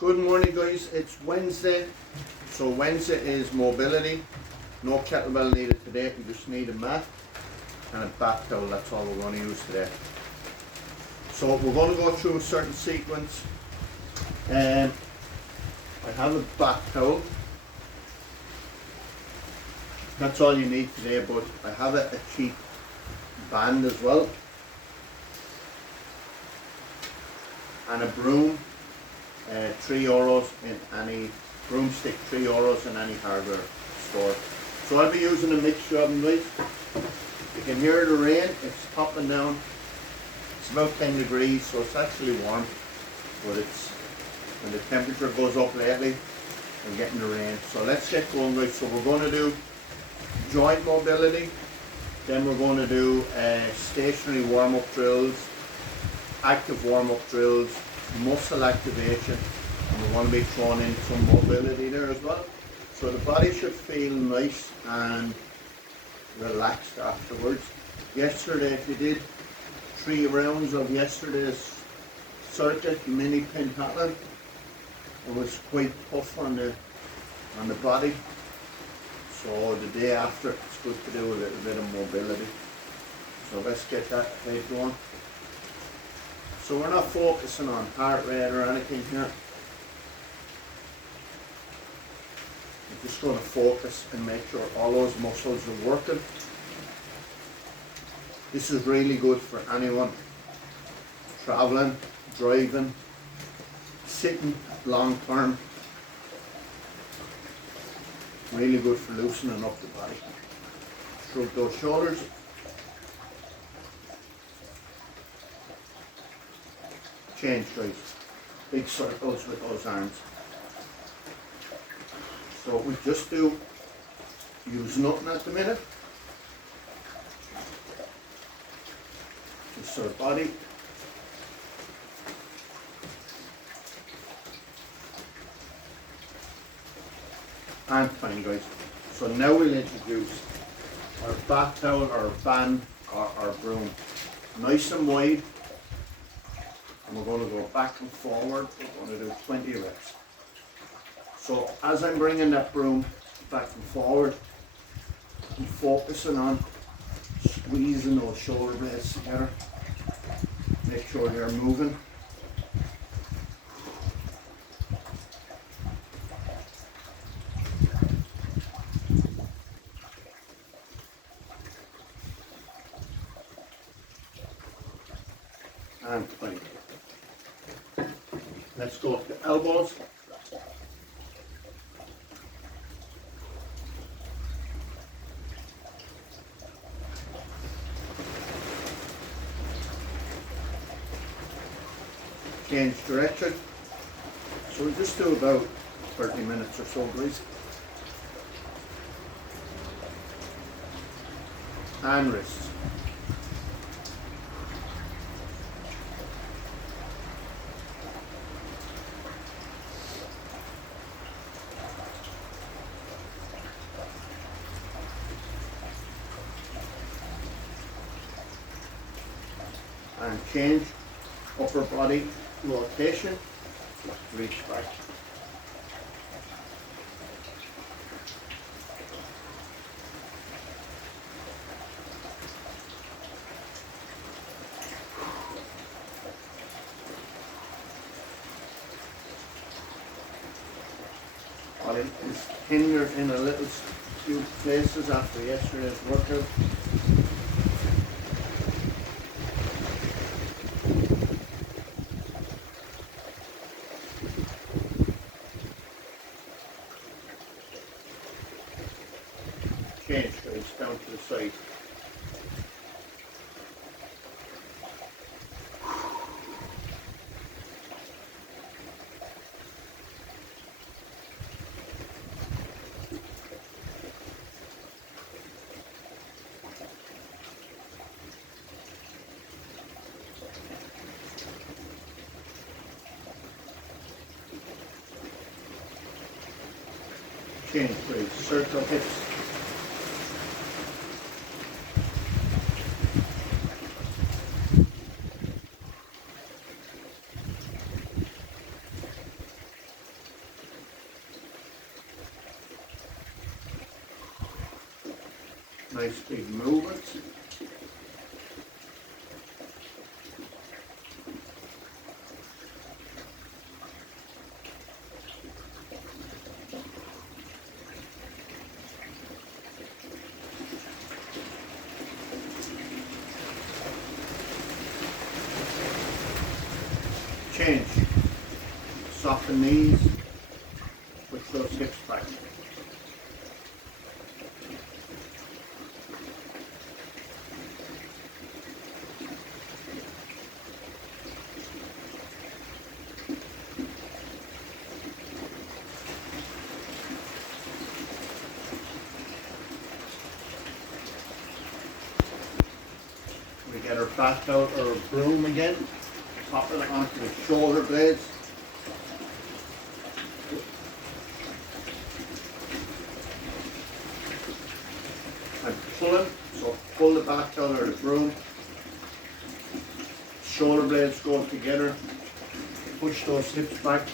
Good morning guys, it's Wednesday. So Wednesday is mobility. No kettlebell needed today, we just need a mat and a back towel, that's all we're going to use today. So we're going to go through a certain sequence. I have a back towel. That's all you need today, but I have a cheap band as well. And a broom. €3 in any broomstick, €3 in any hardware store. So I'll be using a mixture of them, right? You can hear the rain, it's popping down. It's about 10 degrees, so it's actually warm, but it's when the temperature goes up lately, we're getting the rain. So let's get going, guys. So we're going to do joint mobility, then we're going to do stationary warm-up drills, active warm-up drills, muscle activation, and we want to be throwing in some mobility there as well. So the body should feel nice and relaxed afterwards. Yesterday, if you did 3 rounds of yesterday's circuit, mini pentathlon, it was quite tough on the body. So the day after, it's good to do a little bit of mobility. So let's get that head going. So we're not focusing on heart rate or anything here. We're just going to focus and make sure all those muscles are working. This is really good for anyone traveling, driving, sitting long term. Really good for loosening up the body. Shrug those shoulders. Change, guys. Big circles with those arms. So we just do use nothing at the minute. Just our body. And fine, guys. So now we'll introduce our back towel, our band, or our broom. Nice and wide. And we're going to go back and forward. We're going to do 20 reps. So as I'm bringing that broom back and forward, I'm focusing on squeezing those shoulder blades together. Make sure they're moving. And 20. Let's go up the elbows. Change direction. So we just do about 30 minutes or so, guys. And wrists. And change upper body rotation, reach back. I was hindered in a little few places after yesterday's workout. Change, guys, down to the side. Change, please. Circle hips. Nice big movement. Change. Soften knees. Push those hips back. We get our back out our broom again. Pop it onto the shoulder blades. And pulling, so pull the back out of the broom. Shoulder blades go together. Push those hips back.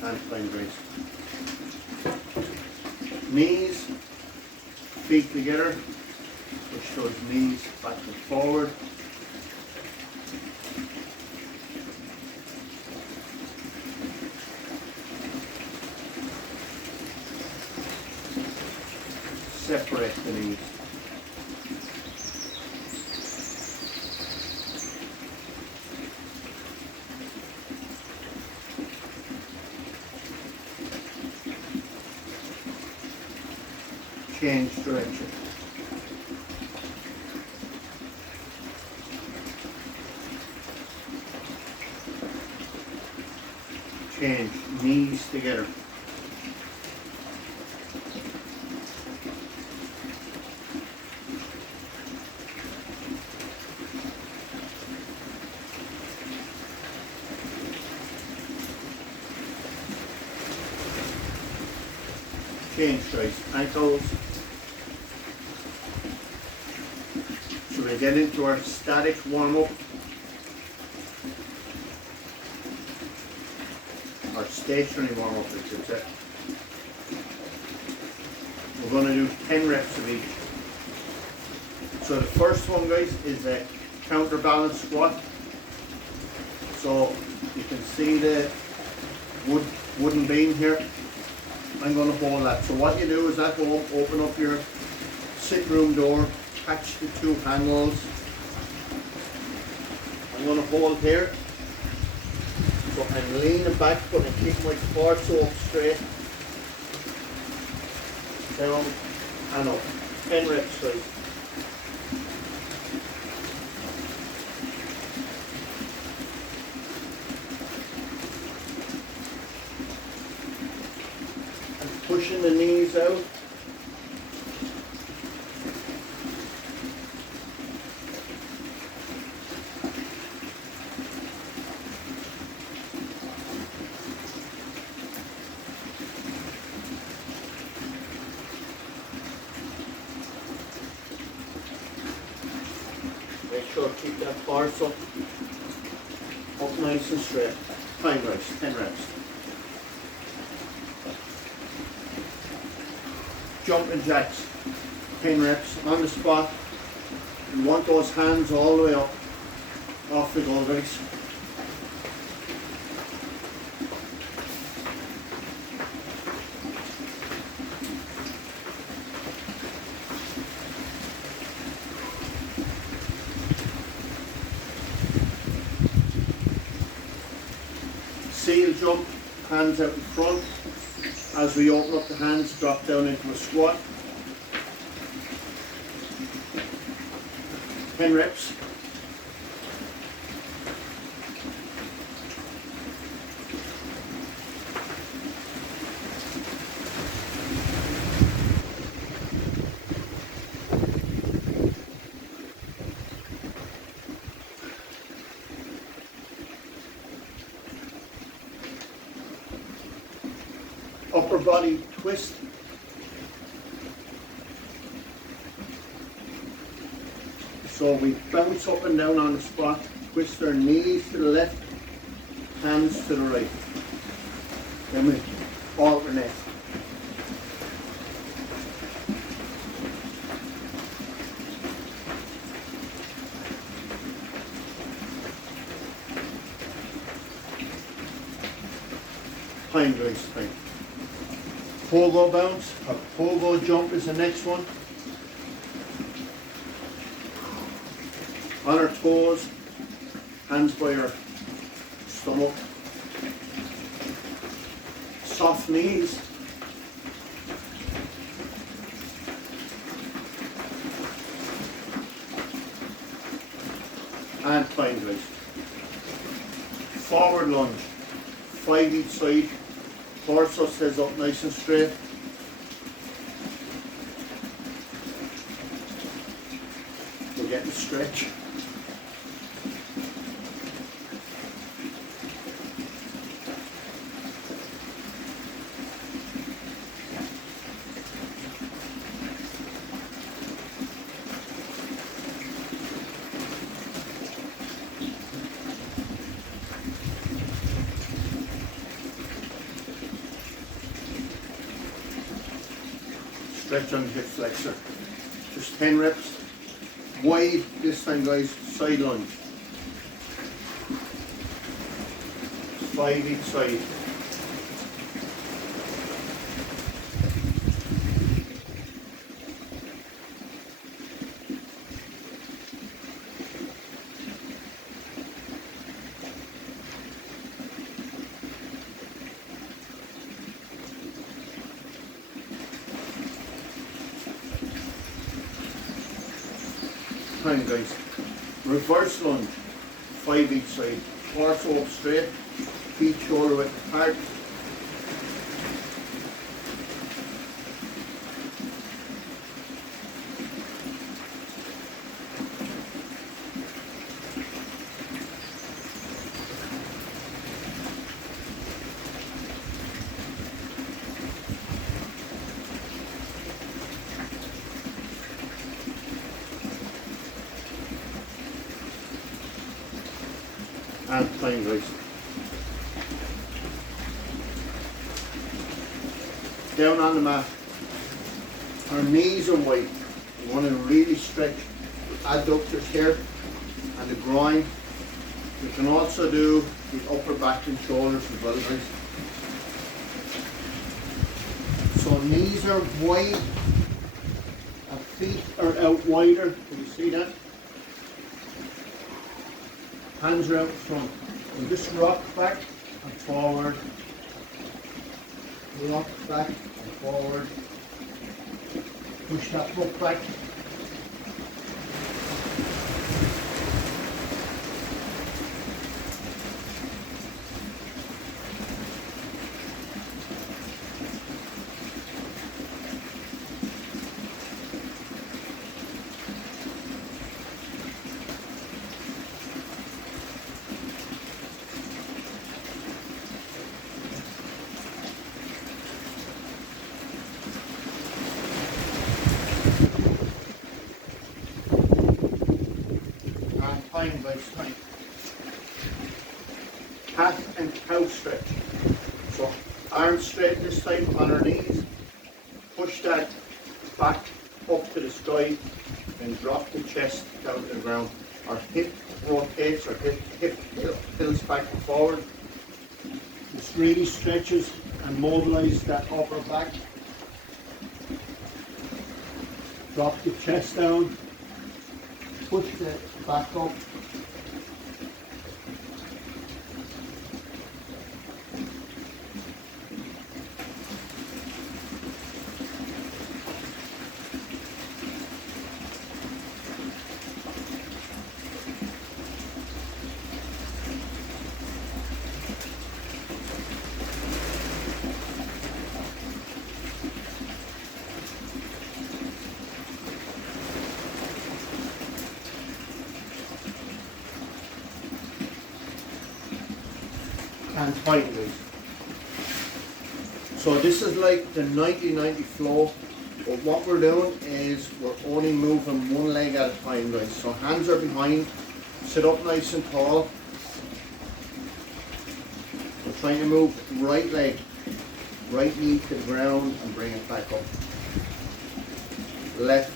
And fine grace. Knees, feet together. Push those knees back and forward. Separate the knees. Change direction. Change, knees together. Change straight ankles. So we get into our static warm-up. Our stationary warm-up, I should say. We're going to do 10 reps of each. So the first one, guys, is a counterbalance squat. So you can see the wooden beam here. I'm going to hold that. So what you do is at home, open up your sit room door, catch the two handles. I'm going to hold here. So I'm leaning back, but I keep my torso up straight. Down and up. 10 reps, guys. Pushing the knees out. Make sure to keep that torso up nice and straight. Fine, guys, 10 reps. Jumping jacks, 10 reps on the spot. You want those hands all the way up. Off we go, guys. Seal jump, hands out in front. As we open up the hands, drop down into a squat. 10 reps. body twist. So we bounce up and down on the spot, twist our knees to the left, hands to the right. Then we alternate. Hind race time. Pogo bounce, or pogo jump is the next one. On our toes, hands by our stomach. Soft knees. And hind race. Forward lunge. 5 each side. Torso stays up nice and straight. We're getting stretch. Stretch on the hip flexor. Just 10 reps. Wide this time, guys. Side lunge. 5 each side. Time, guys. Reverse lunge, 5 each side. Torso up straight, feet shoulder width apart. And time, guys. Down on the mat. Our knees are wide. We want to really stretch the adductors here and the groin. We can also do the upper back and shoulders as well, guys. So knees are wide, our feet are out wider. Can you see that? Hands are out front. And just rock back and forward. Rock back and forward. Push that foot back. Time by time. Cat and cow stretch. So arms straight this time on our knees. Push that back up to the sky and drop the chest down to the ground. Our hip rotates, our hip tilts back and forward. This really stretches and mobilises that upper back. Drop the chest down. Push the back up. And finally, so So this is like the 90-90 flow, but what we're doing is we're only moving one leg at a time, guys. So hands are behind, sit up nice and tall. We're trying to move right leg, right knee to the ground and bring it back up. Left,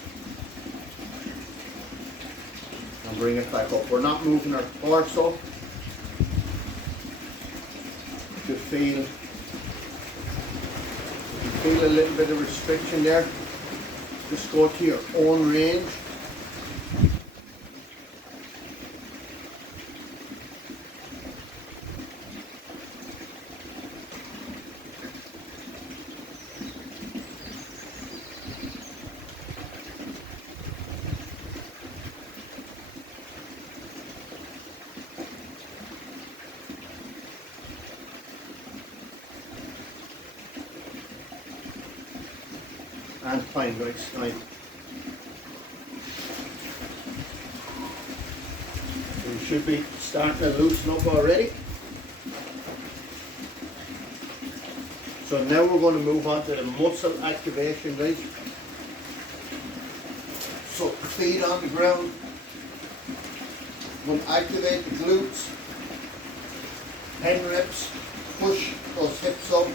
and bring it back up. We're not moving our torso to feel a little bit of restriction there. Just go to your own range. And fine, guys, fine. We should be starting to loosen up already. So now we're going to move on to the muscle activation, guys. So feet on the ground. We'll activate the glutes. 10 reps. Push those hips up.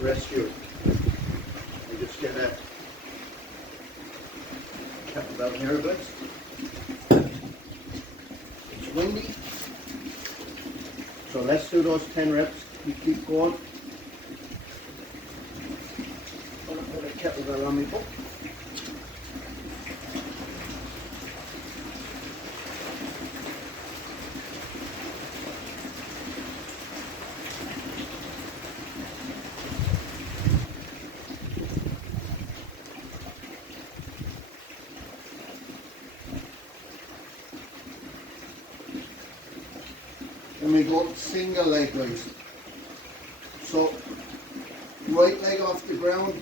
Rescue. You just get a kettlebell here, guys. It's windy. So let's do those 10 reps. You keep going. I'm going to put a kettlebell on my book. And we go single leg raise. So right leg off the ground,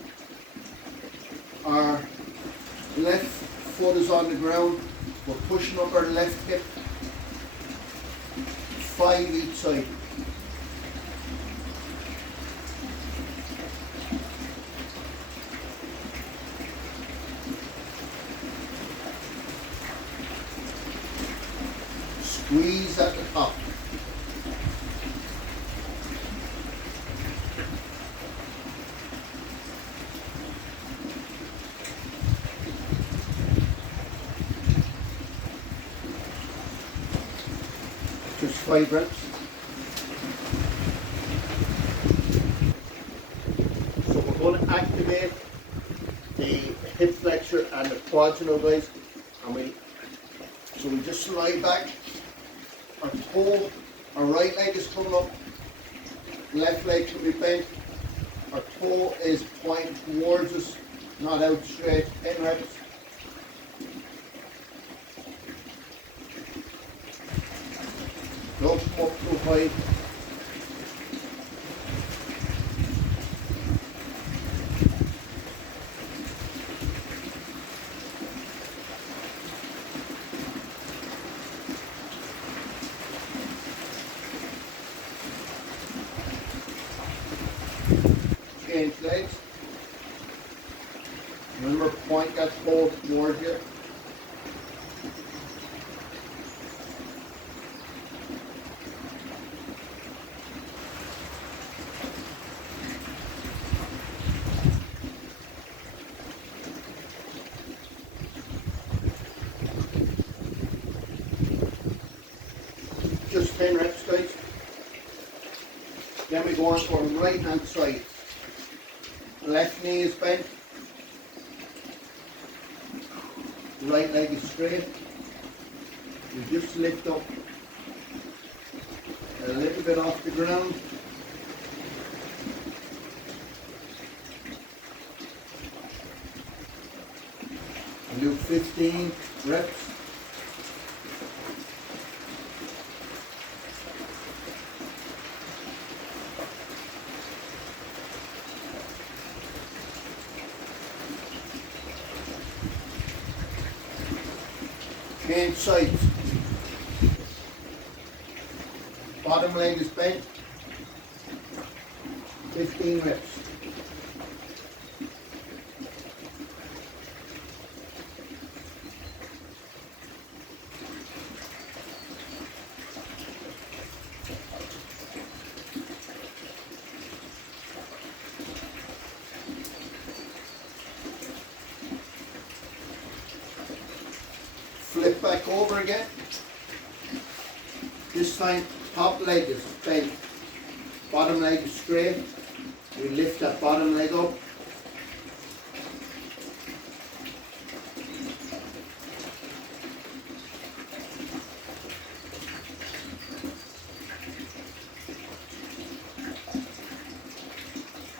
our left foot is on the ground, we're pushing up our left hip, 5 each side. Squeeze at the top. Just 5 reps. So we're going to activate the hip flexor and the quads, guys. And we just slide back. Our toe, our right leg is coming up. Left leg can be bent. Our toe is pointing towards us, not out straight. 10 reps. Don't come up too high. Change legs. Remember, point that toe towards you. Just 10 reps, guys. Then we go on to our right hand side. Left knee is bent. Right leg is straight. You just lift up a little bit off the ground. And do 15 reps. Change sides. Bottom leg is bent. 15 reps. Flip back over again. This time top leg is bent, bottom leg is straight. We lift that bottom leg up.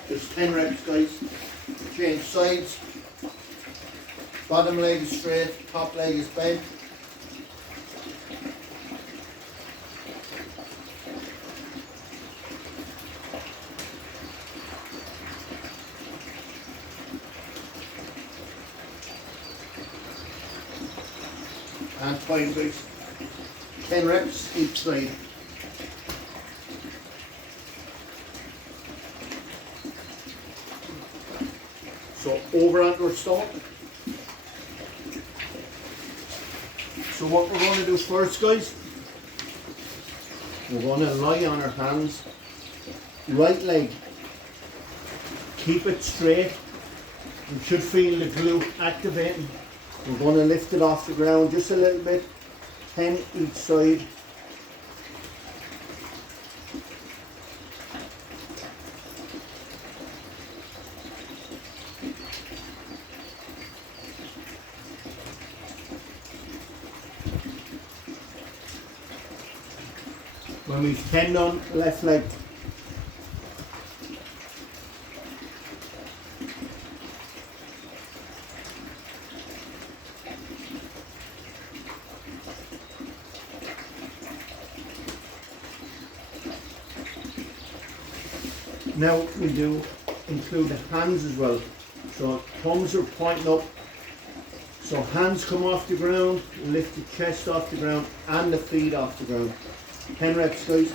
Just 10 reps, guys. Change sides. Bottom leg is straight, top leg is bent. And fine, guys. 10 reps each side. So over onto our stomach. So what we're going to do first, guys, we're going to lie on our hands. Right leg, keep it straight. You should feel the glute activating. We're going to lift it off the ground just a little bit, 10 each side. When we've 10 done, left leg. Now we do include the hands as well. So thumbs are pointing up. So hands come off the ground, lift the chest off the ground and the feet off the ground. 10 reps, guys.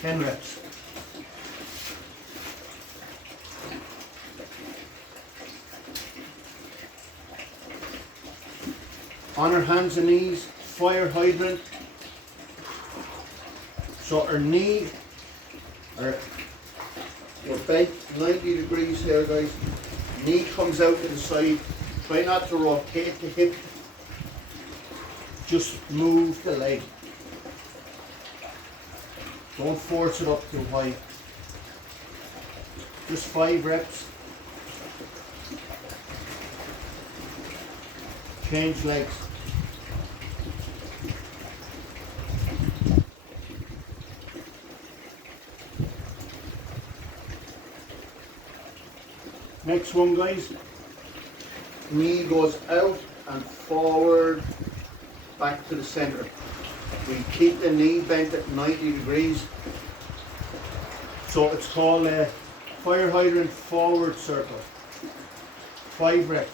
Ten reps. On our hands and knees, fire hydrant. So our knee, we're bent 90 degrees here, guys. Knee comes out to the side. Try not to rotate the hip. Just move the leg. Don't force it up too high. Just 5 reps. Change legs. Next one, guys. Knee goes out and forward, back to the center. We keep the knee bent at 90 degrees. So it's called a fire hydrant forward circle. 5 reps.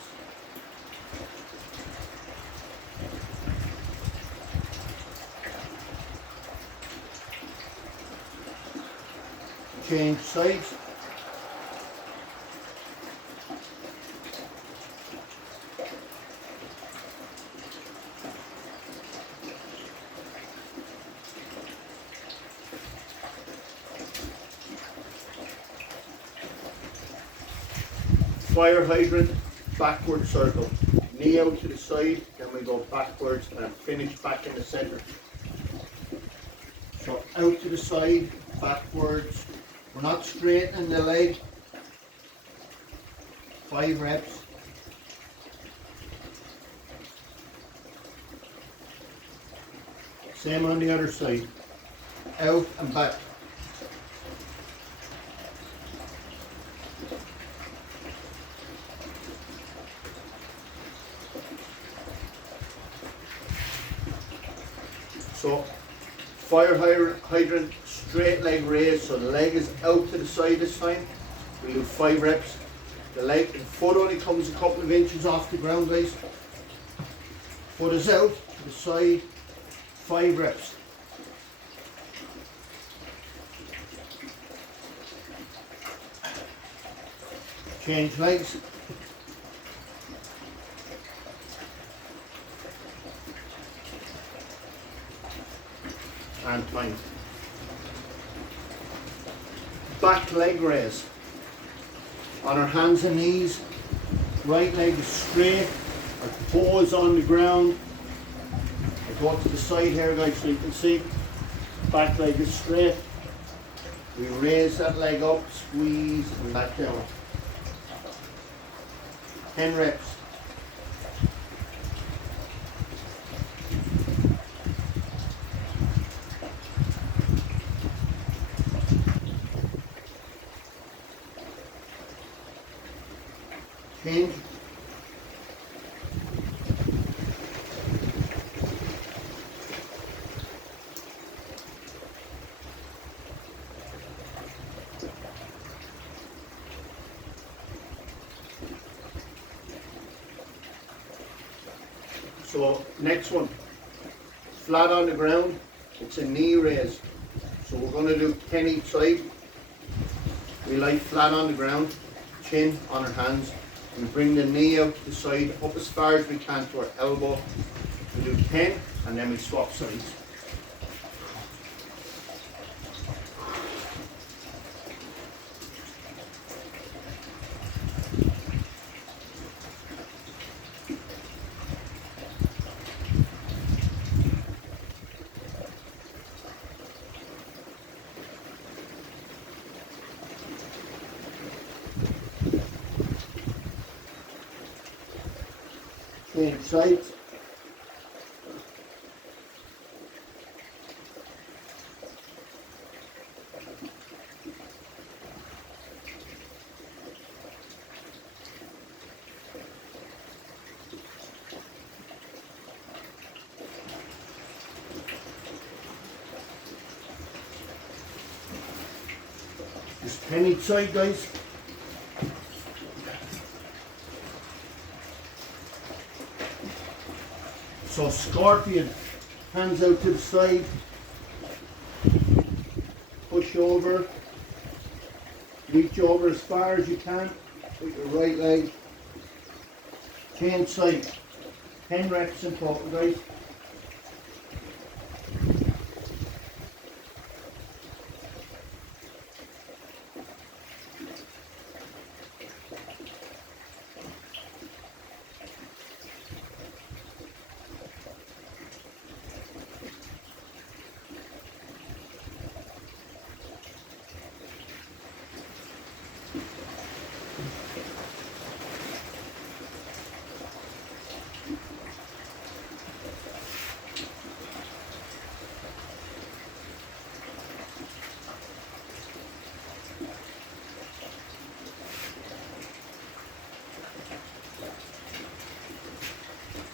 Change sides. Fire hydrant, backward circle. Knee out to the side, then we go backwards and finish back in the center. So out to the side, backwards. We're not straightening the leg. 5 reps. Same on the other side. Out and back. So hydrant straight leg raise, so the leg is out to the side this time. We'll do 5 reps. The foot only comes a couple of inches off the ground, guys. Foot is out to the side, 5 reps. Change legs. And time. Back leg raise. On our hands and knees, right leg is straight, our toes on the ground. I go to the side here, guys, so you can see. Back leg is straight. We raise that leg up, squeeze, and back down. 10 reps. Change. So next one, flat on the ground, it's a knee raise. So we're going to do 10 each side. We lie flat on the ground, chin on our hands. We bring the knee out to the side, up as far as we can to our elbow. We do 10 and then we swap sides. Change sides. Just 10 each side, guys. So scorpion, hands out to the side, push over, reach over as far as you can with your right leg, change side, 10 reps in total, guys.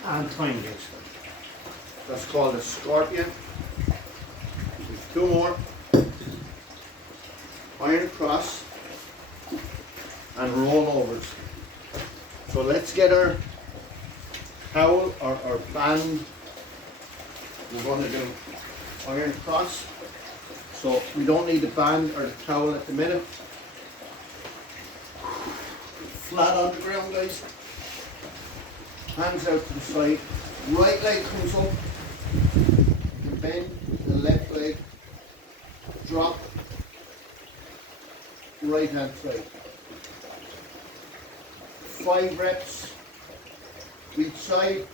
And time, guys. That's called a scorpion. There's 2 more. Iron cross and rollovers. So let's get our towel or our band. We're going to do iron cross. So we don't need the band or the towel at the minute. Flat on the ground, guys. Hands out to the side, right leg comes up, you bend the left leg, drop, right hand side. 5 reps each side.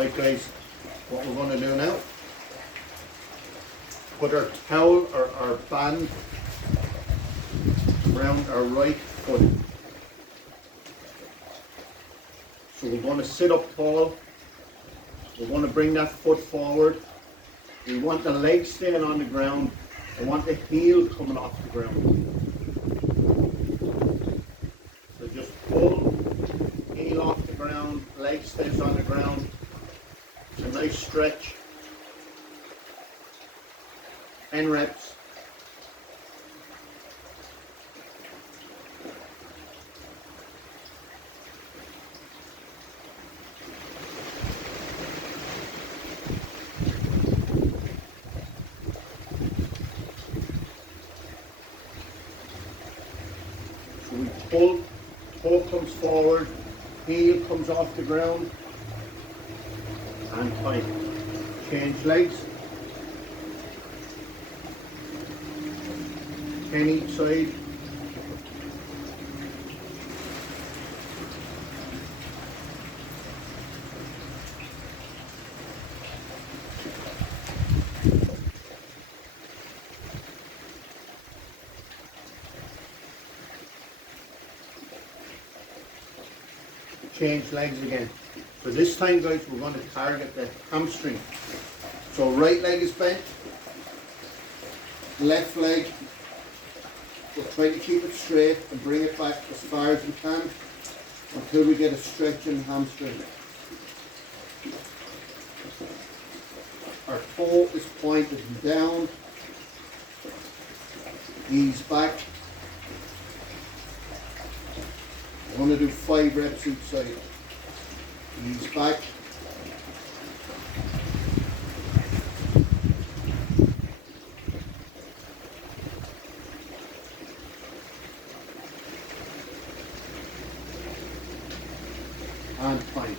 Right guys, what we're going to do now, put our towel or our band around our right foot. So we're going to sit up tall. We're going to bring that foot forward. We want the leg staying on the ground. I want the heel coming off the ground. So just pull, heel off the ground, leg stays on the ground. It's a nice stretch. 10 reps. So we pull, toe comes forward, heel comes off the ground, and tight. Change legs. 10 each side. Change legs again. So this time guys, we're going to target the hamstring. So right leg is bent, left leg, we'll try to keep it straight and bring it back as far as we can until we get a stretch in the hamstring. Our toe is pointed down, ease back. I want to do 5 reps each side. Ease back. And fine.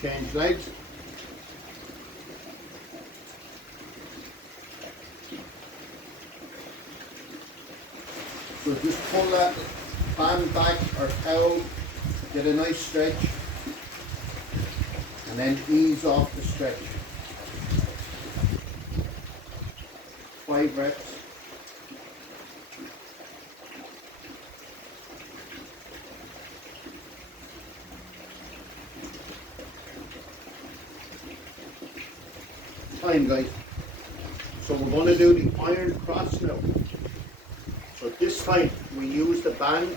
Change legs. So just pull that band back or towel, get a nice stretch, and then ease off the stretch. 5 reps. Time guys. So we're going to do the iron cross now. So this time we use the band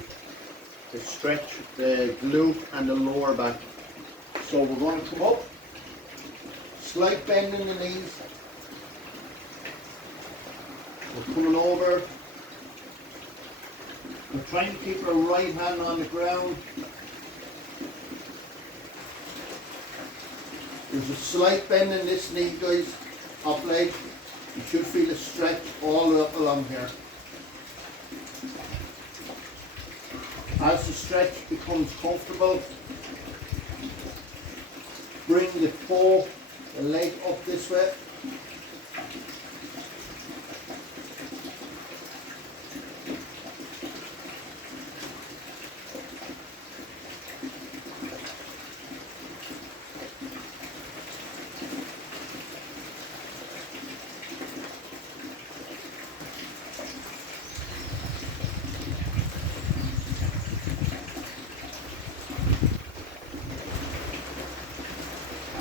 to stretch the glute and the lower back. So we're going to come up, slight bend in the knees. We're coming over. We're trying to keep our right hand on the ground. There's a slight bend in this knee guys, top leg. You should feel a stretch all the way up along here. As the stretch becomes comfortable, bring the toe, the leg up this way.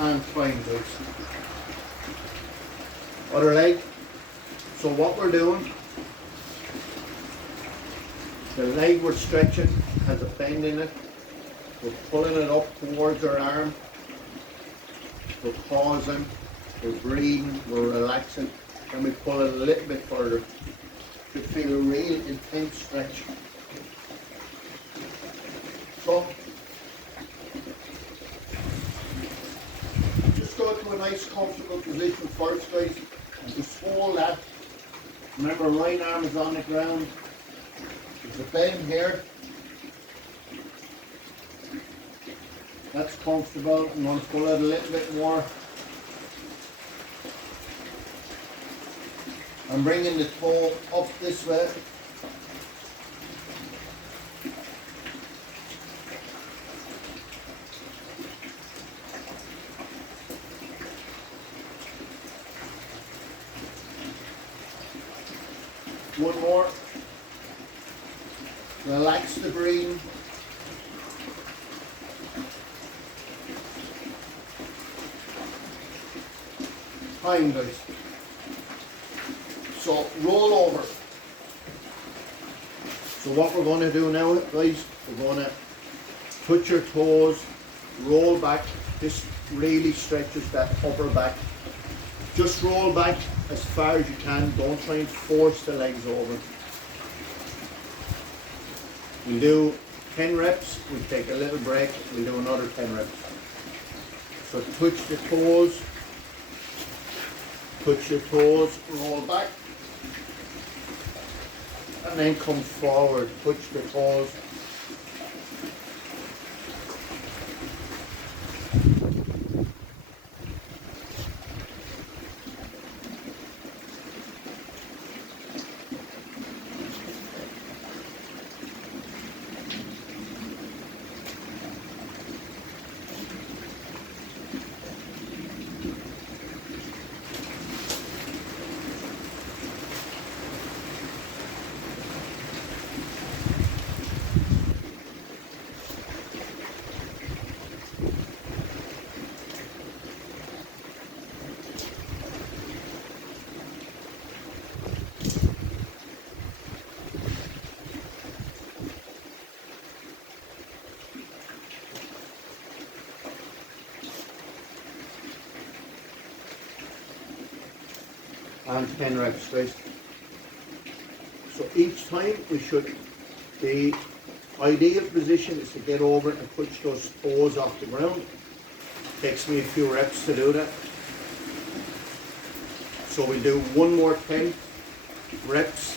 And fine guys. Other leg. So what we're doing, the leg we're stretching has a bend in it. We're pulling it up towards our arm. We're pausing, we're breathing, we're relaxing. Then we pull it a little bit further to feel a real intense stretch. So go to a nice comfortable position first guys and just hold that. Remember, right arm is on the ground. There's a bend here. That's comfortable. I'm going to pull it a little bit more. I'm bringing the toe up this way. One more. Relax the breathing. Time, guys. So roll over. So what we're going to do now, guys, we're going to put your toes, roll back. This really stretches that upper back. Just roll back as far as you can. Don't try and force the legs over. We do 10 reps. We take a little break. We do another 10 reps. So touch the toes. Touch your toes. Roll back. And then come forward. Touch the toes. And 10 reps, guys. So each time we should, the ideal position is to get over and push those toes off the ground. Takes me a few reps to do that. So we do one more 10 reps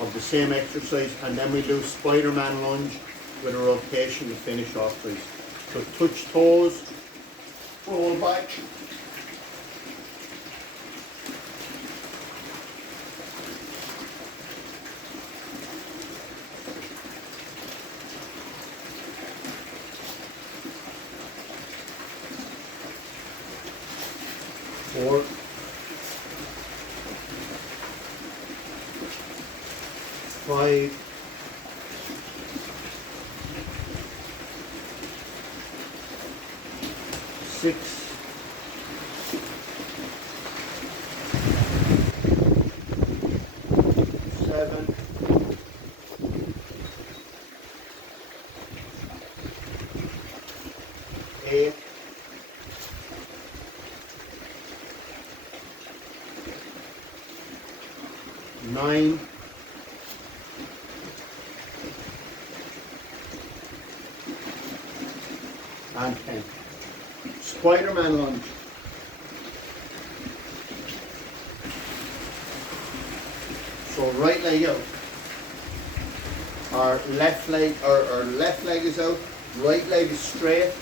of the same exercise, and then we do Spider-Man lunge with a rotation to finish off, guys. So touch toes, roll back. Four, five, six, seven, 8, 9, 10. Spider-Man lunge. So right leg out. Our left leg is out. Right leg is straight.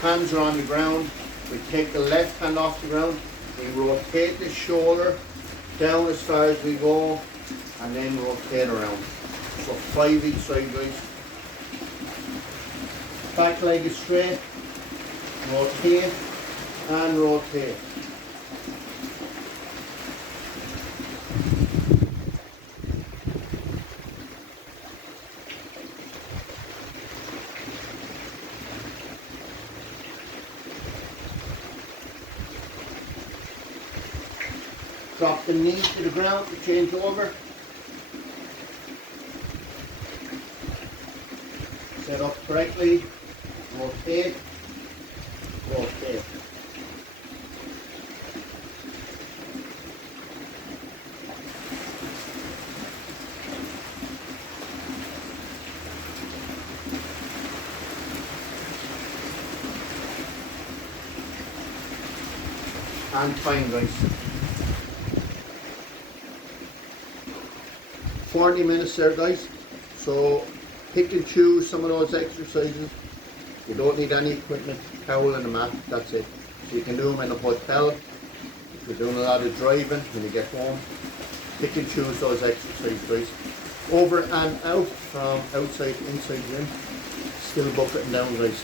Hands are on the ground. We take the left hand off the ground. We rotate the shoulder down as far as we go, and then rotate around. So 5 each side, guys. Back leg is straight, rotate and rotate. Drop the knee to the ground to change over. Set up correctly. Rotate, rotate. And fine, guys. 40 minutes there, guys. So pick and choose some of those exercises. You don't need any equipment, towel and a mat, that's it. So you can do them in a hotel. If you're doing a lot of driving when you get home, pick and choose those exercises, guys. Over and out from outside, inside gym. Still bucketing down, guys.